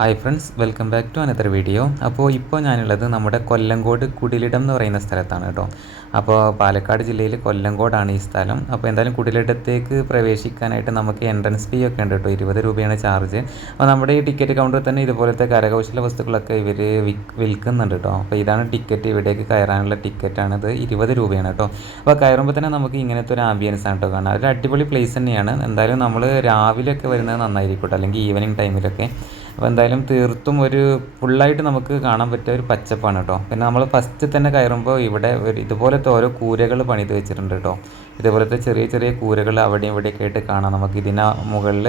Hi friends welcome back to another video അപ്പോൾ ഇപ്പോൾ ഞാനുള്ളത് നമ്മുടെ കൊല്ലങ്കോട് കുടിലിടം എന്ന് പറയുന്ന സ്ഥലത്താണ് കേട്ടോ. അപ്പോൾ പാലക്കാട് ജില്ലയിൽ കൊല്ലങ്കോടാണ് ഈ സ്ഥലം. അപ്പോൾ എന്തായാലും കുടിലിടത്തേക്ക് പ്രവേശിക്കാനായിട്ട് നമുക്ക് എൻട്രൻസ് ഫീ ഒക്കെ ഉണ്ട് കേട്ടോ. ഇരുപത് രൂപയാണ് ചാർജ് അപ്പോൾ നമ്മുടെ ഈ ടിക്കറ്റ് കൗണ്ടറിൽ തന്നെ ഇതുപോലത്തെ കരകൗശല വസ്തുക്കളൊക്കെ ഇവർ വിൽക്കുന്നുണ്ട് കേട്ടോ. അപ്പോൾ ഇതാണ് ടിക്കറ്റ് ഇവിടേക്ക് കയറാനുള്ള ടിക്കറ്റാണിത് ഇരുപത് രൂപയാണ് കേട്ടോ. അപ്പോൾ കയറുമ്പോൾ തന്നെ നമുക്ക് ഇങ്ങനത്തെ ഒരു ആംബിയൻസ് ആണ് കേട്ടോ കാണാം ഒരു അടിപൊളി പ്ലേസ് തന്നെയാണ്. എന്തായാലും നമ്മൾ രാവിലെയൊക്കെ വരുന്നത് നന്നായിരിക്കും കേട്ടോ. അല്ലെങ്കിൽ ഈവനിങ് ടൈമിലൊക്കെ അപ്പോൾ എന്തായാലും തീർത്തും ഒരു ഫുള്ളായിട്ട് നമുക്ക് കാണാൻ പറ്റിയ ഒരു പച്ചപ്പാണ് കേട്ടോ. പിന്നെ നമ്മൾ ഫസ്റ്റ് തന്നെ കയറുമ്പോൾ ഇവിടെ ഒരു ഇതുപോലത്തെ ഓരോ കൂരകൾ പണിത് വെച്ചിട്ടുണ്ട് കേട്ടോ. ഇതുപോലത്തെ ചെറിയ ചെറിയ കൂരകൾ അവിടെയും ഇവിടെയൊക്കെ ആയിട്ട് കാണാം. നമുക്ക് ഇതിന് മുകളിൽ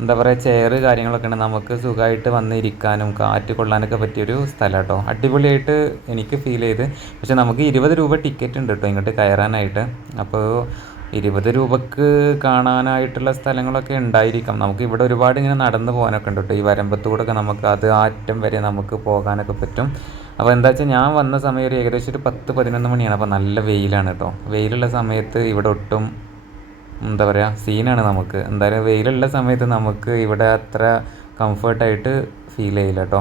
എന്താ പറയുക ചെയർ കാര്യങ്ങളൊക്കെ ഉണ്ട് നമുക്ക് സുഖമായിട്ട് വന്നിരിക്കാനും കാറ്റ് കൊള്ളാനൊക്കെ പറ്റിയൊരു സ്ഥലം കേട്ടോ. അടിപൊളിയായിട്ട് എനിക്ക് ഫീൽ ചെയ്ത്. പക്ഷെ നമുക്ക് ഇരുപത് രൂപ ടിക്കറ്റ് ഉണ്ട് കേട്ടോ ഇങ്ങോട്ട് കയറാനായിട്ട്. അപ്പോൾ ഇരുപത് രൂപക്ക് കാണാനായിട്ടുള്ള സ്ഥലങ്ങളൊക്കെ ഉണ്ടായിരിക്കാം. നമുക്ക് ഇവിടെ ഒരുപാട് ഇങ്ങനെ നടന്നു പോകാനൊക്കെ ഉണ്ട് കേട്ടോ. ഈ വരമ്പത്തൂടൊക്കെ നമുക്ക് അത് ആറ്റം വരെ നമുക്ക് പോകാനൊക്കെ പറ്റും. അപ്പോൾ എന്താ വെച്ചാൽ ഞാൻ വന്ന സമയം ഒരു ഏകദേശം ഒരു പത്ത് പതിനൊന്ന് മണിയാണ്. അപ്പോൾ നല്ല വെയിലാണ് കേട്ടോ. വെയിലുള്ള സമയത്ത് ഇവിടെ ഒട്ടും എന്താ പറയുക സീനാണ് നമുക്ക്. എന്തായാലും വെയിലുള്ള സമയത്ത് നമുക്ക് ഇവിടെ അത്ര കംഫർട്ടായിട്ട് ഫീൽ ചെയ്യില്ല കേട്ടോ.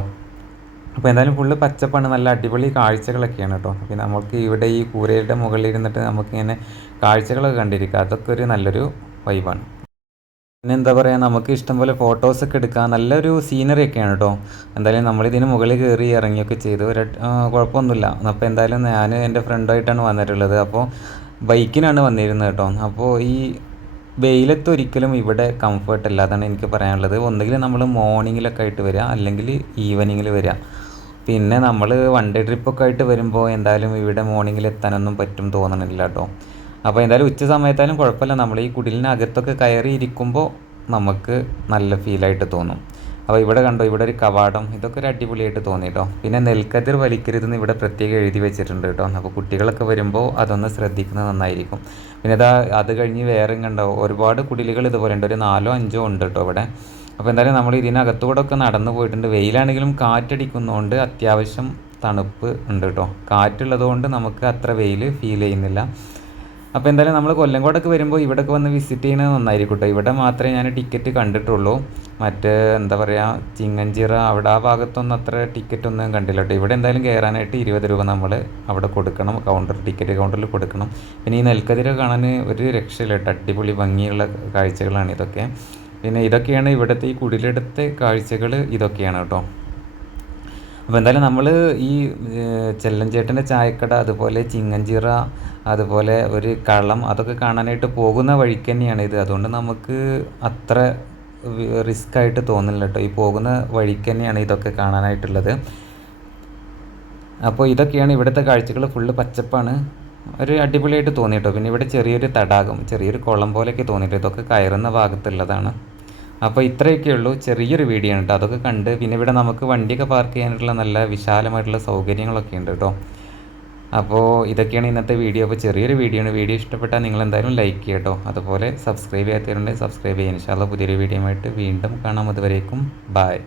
അപ്പോൾ എന്തായാലും ഫുള്ള് പച്ചപ്പാണ് നല്ല അടിപൊളി കാഴ്ചകളൊക്കെയാണ് കേട്ടോ. പിന്നെ നമുക്ക് ഇവിടെ ഈ കൂരയുടെ മുകളിൽ ഇരുന്നിട്ട് നമുക്കിങ്ങനെ കാഴ്ചകളൊക്കെ കണ്ടിരിക്കുക അതൊക്കെ ഒരു നല്ലൊരു വൈബാണ് പിന്നെ എന്താ പറയുക നമുക്ക് ഇഷ്ടംപോലെ ഫോട്ടോസൊക്കെ എടുക്കാം. നല്ലൊരു സീനറി ഒക്കെയാണ് കേട്ടോ. എന്തായാലും നമ്മളിതിന് മുകളിൽ കയറി ഇറങ്ങിയൊക്കെ ചെയ്തു. ഒരു കുഴപ്പമൊന്നുമില്ല. അപ്പോൾ എന്തായാലും ഞാൻ എന്റെ ഫ്രണ്ടുമായിട്ടാണ് വന്നിട്ടുള്ളത്. അപ്പോൾ ബൈക്കിനാണ് വന്നിരുന്നത് കേട്ടോ. അപ്പോൾ ഈ വെയിലത്ത് ഒരിക്കലും ഇവിടെ കംഫർട്ട് അല്ല അതാണ് എനിക്ക് പറയാനുള്ളത്. ഒന്നുകിൽ നമ്മൾ മോർണിംഗിലൊക്കെ ആയിട്ട് വരിക അല്ലെങ്കിൽ ഈവനിങ്ങിൽ വരിക പിന്നെ നമ്മൾ വൺ ഡേ ട്രിപ്പൊക്കെ ആയിട്ട് വരുമ്പോൾ എന്തായാലും ഇവിടെ മോർണിംഗിൽ എത്താനൊന്നും പറ്റും തോന്നണില്ല കേട്ടോ അപ്പോൾ എന്തായാലും ഉച്ച സമയത്തായാലും കുഴപ്പമില്ല. നമ്മൾ ഈ കുടിലിനകത്തൊക്കെ കയറി ഇരിക്കുമ്പോൾ നമുക്ക് നല്ല ഫീലായിട്ട് തോന്നും. അപ്പോൾ ഇവിടെ കണ്ടോ ഇവിടെ ഒരു കവാടം ഇതൊക്കെ ഒരു അടിപൊളിയായിട്ട് തോന്നി കേട്ടോ പിന്നെ നെൽക്കതിർ വലിക്കരുതെന്ന് ഇവിടെ പ്രത്യേകം എഴുതി വെച്ചിട്ടുണ്ട് കേട്ടോ അപ്പോൾ കുട്ടികളൊക്കെ വരുമ്പോൾ അതൊന്ന് ശ്രദ്ധിക്കുന്നത് നന്നായിരിക്കും. പിന്നെ ഇതാ അത് കഴിഞ്ഞ് വേറെ കണ്ടോ ഒരുപാട് കുടിലുകൾ ഇതുപോലെ ഉണ്ട് ഒരു നാലോ അഞ്ചോ ഉണ്ട് കേട്ടോ ഇവിടെ. അപ്പോൾ എന്തായാലും നമ്മൾ ഇതിനകത്തൂടെ ഒക്കെ നടന്നു പോയിട്ടുണ്ട്. വെയിലാണെങ്കിലും കാറ്റടിക്കുന്നതുകൊണ്ട് അത്യാവശ്യം തണുപ്പ് ഉണ്ട് കേട്ടോ. കാറ്റുള്ളതുകൊണ്ട് നമുക്ക് അത്ര വെയിൽ ഫീൽ ചെയ്യുന്നില്ല. അപ്പോൾ എന്തായാലും നമ്മൾ കൊല്ലങ്കോടൊക്കെ വരുമ്പോൾ ഇവിടെയൊക്കെ വന്ന് വിസിറ്റ് ചെയ്യുന്നത് നന്നായിരിക്കും കേട്ടോ. ഇവിടെ മാത്രമേ ഞാൻ ടിക്കറ്റ് കണ്ടിട്ടുള്ളൂ. മറ്റ് എന്താ പറയുക ചിങ്ങഞ്ചിറ അവിടെ ആ ഭാഗത്തൊന്നും അത്ര ടിക്കറ്റ് ഒന്നും കണ്ടില്ല കേട്ടോ. ഇവിടെ എന്തായാലും കയറാനായിട്ട് ഇരുപത് രൂപ നമ്മൾ അവിടെ കൊടുക്കണം. കൗണ്ടർ ടിക്കറ്റ് കൗണ്ടറിൽ കൊടുക്കണം. പിന്നെ ഈ നെൽക്കതിര കാണാൻ ഒരു രക്ഷയില്ല കേട്ടോ. അടിപൊളി ഭംഗിയുള്ള കാഴ്ചകളാണ് ഇതൊക്കെ. പിന്നെ ഇതൊക്കെയാണ് ഇവിടുത്തെ ഈ കുടിലെടുത്ത കാഴ്ചകൾ ഇതൊക്കെയാണ് കേട്ടോ. അപ്പോൾ എന്തായാലും നമ്മൾ ഈ ചെല്ലഞ്ചേട്ടന്റെ ചായക്കട അതുപോലെ ചിങ്ങഞ്ചിറ അതുപോലെ ഒരു കള്ളം അതൊക്കെ കാണാനായിട്ട് പോകുന്ന വഴിക്ക് തന്നെയാണ് ഇത്. അതുകൊണ്ട് നമുക്ക് അത്ര റിസ്ക് ആയിട്ട് തോന്നില്ല കേട്ടോ. ഈ പോകുന്ന വഴിക്ക് തന്നെയാണ് ഇതൊക്കെ കാണാനായിട്ടുള്ളത്. അപ്പോൾ ഇതൊക്കെയാണ് ഇവിടുത്തെ കാഴ്ചകൾ. ഫുള്ള് പച്ചപ്പാണ്. ഒരു അടിപൊളിയായിട്ട് തോന്നി കേട്ടോ. പിന്നെ ഇവിടെ ചെറിയൊരു തടാകം ചെറിയൊരു കുളം പോലെയൊക്കെ തോന്നിയിട്ട് ഇതൊക്കെ കയറുന്ന ഭാഗത്തുള്ളതാണ്. അപ്പോൾ ഇത്രയൊക്കെ ഉള്ളൂ. ചെറിയൊരു വീഡിയോ ആണ് കേട്ടോ അതൊക്കെ കണ്ട് പിന്നെ ഇവിടെ നമുക്ക് വണ്ടിയൊക്കെ പാർക്ക് ചെയ്യാനുള്ള നല്ല വിശാലമായിട്ടുള്ള സൗകര്യങ്ങളൊക്കെ ഉണ്ട് കേട്ടോ അപ്പോൾ ഇതൊക്കെയാണ് ഇന്നത്തെ വീഡിയോ അപ്പോൾ ചെറിയൊരു വീഡിയോ ആണ്. വീഡിയോ ഇഷ്ടപ്പെട്ടാൽ നിങ്ങൾ എന്തായാലും ലൈക്ക് ചെയ്യുക കേട്ടോ അതുപോലെ സബ്സ്ക്രൈബ് ചെയ്യാത്തവരുണ്ടെങ്കിൽ സബ്സ്ക്രൈബ് ചെയ്യാൻ ഇൻഷാല്ല പുതിയൊരു വീഡിയോ ആയിട്ട് വീണ്ടും കാണാം. അതുവരേക്കും ബായ്